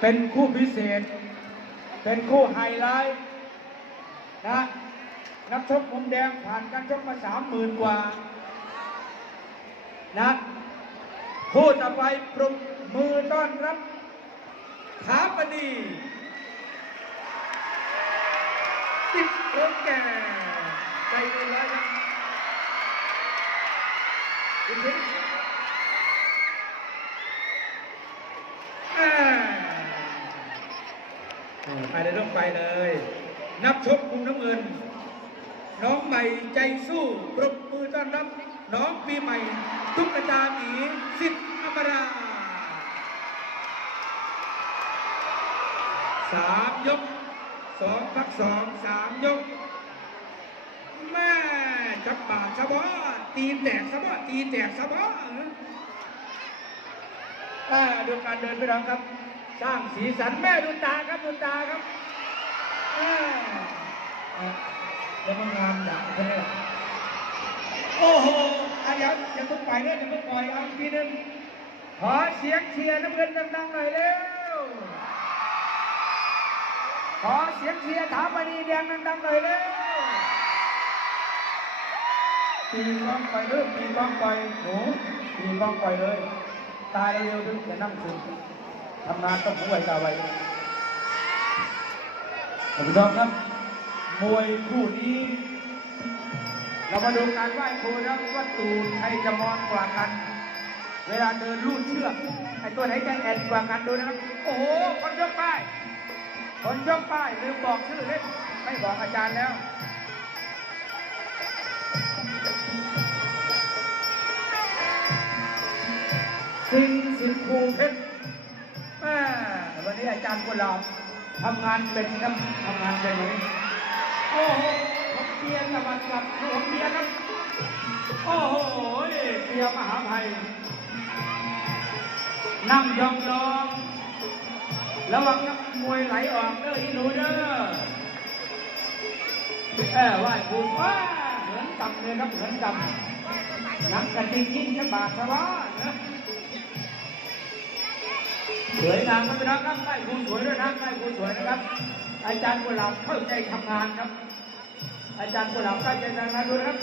เป็นคู่พิเศษ เป็นคู่ไฮไลท์นะนักชกมุมแดงผ่านการชกมาสามหมื่นกว่านะคู่ต่อไปปรบมือต้อนรับขาปณีติดรงแก่ใจเย็นเลยครับคุณพิษ อ่า ไปเลยต้องไปเลย นับชกคุมน้ำเงิน น้องใหม่ใจสู้ปรบมือต้อนรับ น้องปีใหม่ ตุ๊กตาหมีสิทธิ์อมราสามยกสองพักสองสามยก แม่จับบาดสะบอตีนแตกสะบอตีนแตกสะบออ่าดูการเดินไปน้องครับ สร้างสีสันแม่ดูตาครับดูตาครับแล้วมันงามดังคนนี้ล่โอ้โหอะเดี๋ยวอย่าเพิ่งไปเด้ออย่าเพิ่งปล่อยอาอีกทีหนึงขอเสียงเชียร์น้ำเงินดังๆหน่อยเร็ว ขอเสียงเชียร์ถามปณีแดงดังๆหน่อยเร็วตีกล้องไปเลยตีกล้องไปหนูตีกล้องไปเลย ตายเร็วๆถึงจะนั่งคืน ทำงานต้องผู้ไวตาไวท่านผู้ชมครับ มวยคู่นี้ เรามาดูการไหว้ครูนะว่าตูนใครจะมอนกว่ากัน เวลาเดินลูดเชือกไอ้ตัวไหนใจแอนกว่ากันดูนะครับ โอ้โห คนยกป้าย คนยกป้ายลืมบอกชื่อเล่นไม่บอกอาจารย์แล้วสิงสิงคูเพชร วันนี้อาจารย์กุหลาบทำงานเป็นครับทำงานเป็นวันนี้โอ้โหผมเปียกับมันกับผมเปียครับ โอ้โหเปียมหาภัยนั่งยองยองระวังนักมวยไหลออกเด้ออีหนูเด้อเออไหว้ครูว้าเหมือนกับเลยครับเหมือนกับนักกระติกยิ่งจะบาดสะบ้านะ สวยงามครับพี่น้องครับได้ครูสวยด้วยนะได้ครูสวยนะครับ อาจารย์กุหลาบเข้าใจทำงานครับ อาจารย์กุหลาบเข้าใจทำงานดูนะครับ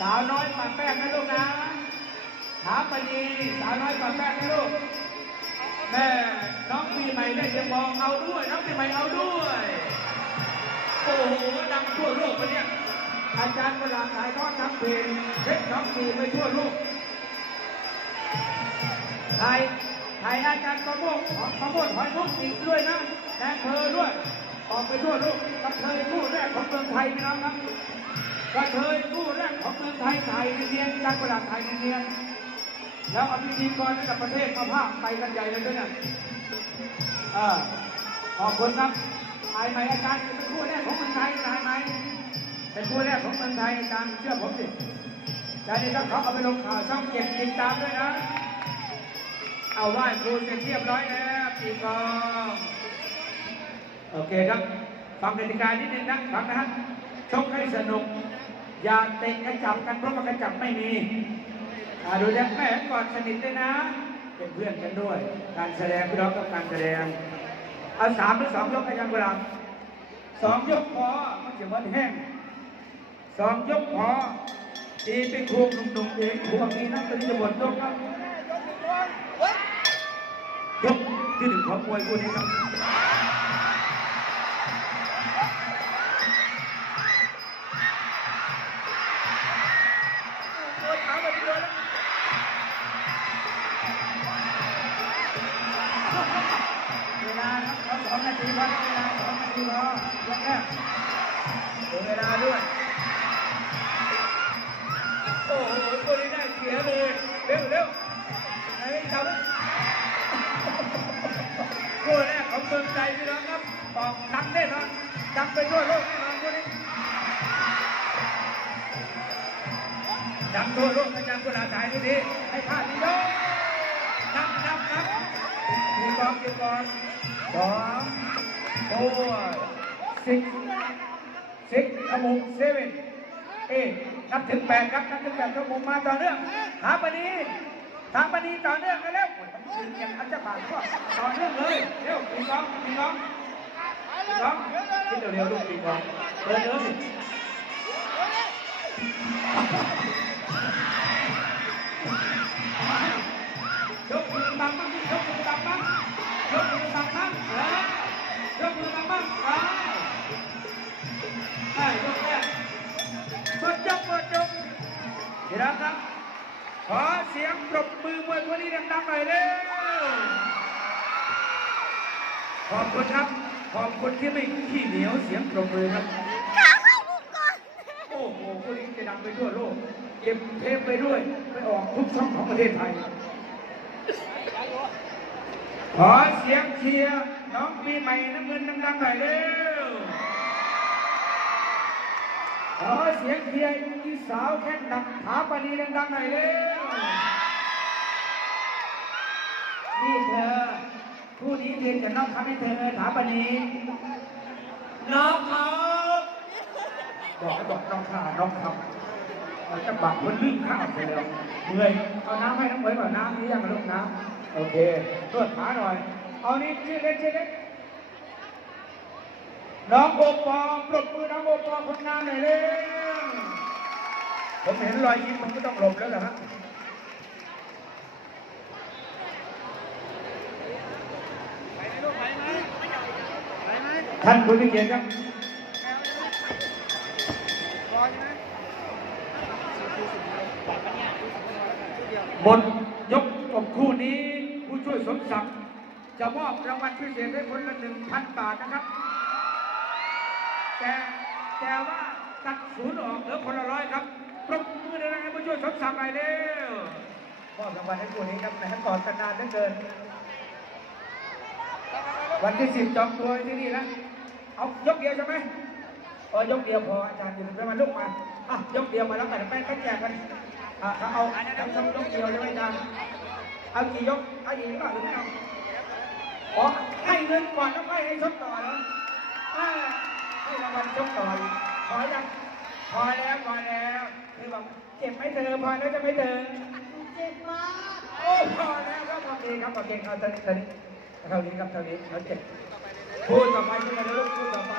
สาวน้อยปากแป้งนะลูกนะถามปดีสาวน้อยปากแป้งนะลูกแม่น้องปีใหม่ได้จะมองเอาด้วย น้องปีใหม่เอาด้วย โอ้โหดังทั่วโลกวันเนี้ยอาจารย์กุหลาบถ่ายทอดทั้งเพลงเพชรน้องปีไปทั่วโลกไทย ไทยอาจารย์ประโมทประโมทหอยมุกอีกด้วยนะแดนเธอด้วย ออกไปทั่วโลกกระเทยคู่แรกของเมืองไทยพี่น้องครับกระเทยคู่แรกของเมืองไทยไทยเนียนๆจากประดับไทยเนียนๆแล้วเอาพิธีกรระดับประเทศมาภาคไปกันใหญ่เลยด้วยนะเออขอบคุณครับไทยใหม่อาจารย์เป็นคู่แรกของเมืองไทยไทยไหมเป็นคู่แรกของเมืองไทยอาจารย์เชื่อผมดิแต่นี่ถ้าเขาเอาไปลงข่าวช่องเจ็ดติดตามด้วยนะ เอาไหว้ครูเสร็จเรียบร้อยแล้วปีกองโอเคครับฟังกติกานิดนึงนะฟังนะฮะชกให้สนุก อย่าเตะกระจับกันเพราะว่ากระจับไม่มีอาดูแลแม่ก่อนสนิทเลยนะ เป็นเพื่อนกันด้วย การแสดงพี่น้องกับการแสดงเอาสามหรือสองยกอาจารย์กุหลาบสองยกพอมันจะมันแห้งสองยกพอตีไปควงหนุ่มๆเองควงนี้นะตอนนี้จะหมดยกครับ ที่หนึ่งของมวยคู่นี้ครับเวลาครับขอสองนาทีพอเวลาสองนาทีพอยกแรกดูเวลาด้วย โอ้โหคู่นี้ได้เสียเลย เร็วเร็วไอ้จับ มืองไทยพี่น้องครับบอกดังแน่นอนดังไปทั่วโลกแน่นอนคู่นี้ดังทั่วโลกอาจารย์กุหลาบถ่ายทีนี้ให้ภาพนี้ยกนับนับนับมีกองกี่กองสองตัวสิบสิบขมุกเซเว่นเอ๊นับถึงแปดครับนับถึงแปดขมุกมาต่อเนื่องหาปณี ทางปณีต่อเนื่องกันแล้วโอ้ยต้องยืนยังอันจะผ่านก็ต่อเนื่องเลยเรียบร้องปีน้องปีน้องคิดเร็วๆลูกปีน้องเดินเดินสิยกมือตามบ้งยกมือตามบ้งยกมือตามบ้งเออยกมือตามบ้งอ่าได้ยกแรกเปิดจบเปิดจบเดี๋ยวนะครับ ขอเสียงปรบมือมวยคนนี้ดังๆหน่อยเร็วขอบคุณครับ ขอบคุณที่ไม่ขี้เหนียวเสียงปรบมือครับขาเข้ามุกก่อนโอ้โหคนนี้จะดังไปทั่วโลกเก็บเทปไปด้วยไปออกทุกช่องของประเทศไทย ขอเสียงเชียร์น้องปีใหม่น้ำเงินดังๆหน่อยเร็ว ขอเสียงเชียร์อีสาวแค่หนักขาปานีดังๆหน่อยเร็วนี่เธอ คู่นี้เธอจะน้องทำให้เธอถาปานีน้องครับบอกให้บอกน้องข้าน้องครับเราจะบักคนลื่นข้าวไปแล้วเหนื่อยเอาน้ำให้น้องเหมยก่อนน้ำนี่ยังมาลูกน้ำโอเคนวดขาหน่อย เอานี่ชื่อเล็กชื่อเล็ก น้องโอปอปรบมือน้องโอปอคนงามหน่อยเร็วผมเห็นรอยยิ้มมันก็ต้องหลบแล้วเหรอฮะท่านผู้มีเกียรติครับบนยกจบคู่นี้ ผู้ช่วยสมศักดิ์จะมอบรางวัลพิเศษให้คนละหนึ่งพันบาทนะครับ แต่แต่ว่าตัดศูนย์ออกเหลือคนละร้อยครับปรบมือเลยนะครับผู้ช่วยสมศักดิ์หน่อยเร็วมอบรางวัลให้คู่นี้ครับแต่ก่อนกันนานเหลือเกิน วันที่สิบจองตัวที่นี่นะเอายกเดียวใช่ไหมเออยกเดียวพออาจารย์อยู่ในวันลุกมาอะยกเดียวมาแล้วกันแป้งก็แจกกันอะเขาเอาทำทำยกเดียวใช่ไหมอาจารย์เอากี่ยกเอาอีกหรือเปล่าหรือไม่เอาอ๋อให้เงินก่อนแล้วค่อยให้ชกต่อนะอ่า ให้รางวัลชกต่ออีกพอยังพอแล้วพอแล้วคือบอกเจ็บไหมเธอพอแล้วจะไหม่เธอเจ็บมากโอ้พอแล้วครับโอเคครับโอเคเอาตอนนี้ตอนนี้เท่านี้ครับเท่านี้เราเจ็บพูดต่อไปพูดต่อไปลูกพูดต่อไป